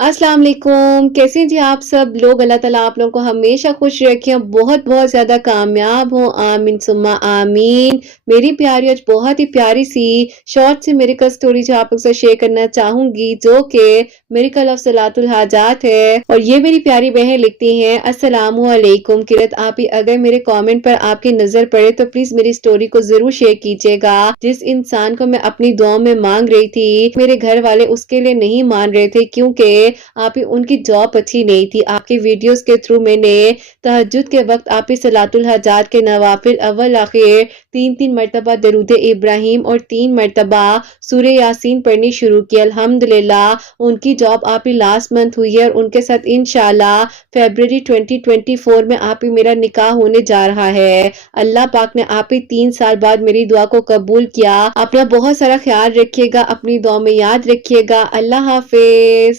अस्सलाम वालेकुम। कैसे हैं जी आप सब लोग? अल्लाह ताला आप लोगों को हमेशा खुश रखें, बहुत बहुत ज़्यादा कामयाब हों, आमीन सुम्मा आमीन। मेरी प्यारी आज बहुत ही प्यारी सी शॉर्ट सी मेरिकल स्टोरी जो आप लोग से शेयर करना चाहूँगी, जो कि मिरेकल ऑफ सलातुल हाजात है। और ये मेरी प्यारी बहन लिखती हैं, अस्सलामु अलैकुम किरत आपी, अगर मेरे कमेंट पर आपकी नज़र पड़े तो प्लीज़ मेरी स्टोरी को ज़रूर शेयर कीजिएगा। जिस इंसान को मैं अपनी दुआ में मांग रही थी, मेरे घर वाले उसके लिए नहीं मान रहे थे, क्योंकि आप ही उनकी जॉब अच्छी नहीं थी। आपकी वीडियोस के थ्रू मैंने तहज्जुद के वक्त आप ही सलातुल हजात के नवाफिल अव्वल आखिर 3-3 मरतबा दरूद इब्राहिम और 3 मरतबा सूरह यासीन पढ़नी शुरू की। अल्हम्दुलिल्लाह उनकी जॉब आप ही लास्ट मंथ हुई है और उनके साथ इंशाल्लाह फरवरी 2024 में आप ही मेरा निकाह होने जा रहा है। अल्लाह पाक ने आप ही 3 साल बाद मेरी दुआ को कबूल किया। अपना बहुत सारा ख्याल रखिएगा, अपनी दुआ में याद रखिएगा। अल्लाह हाफिज।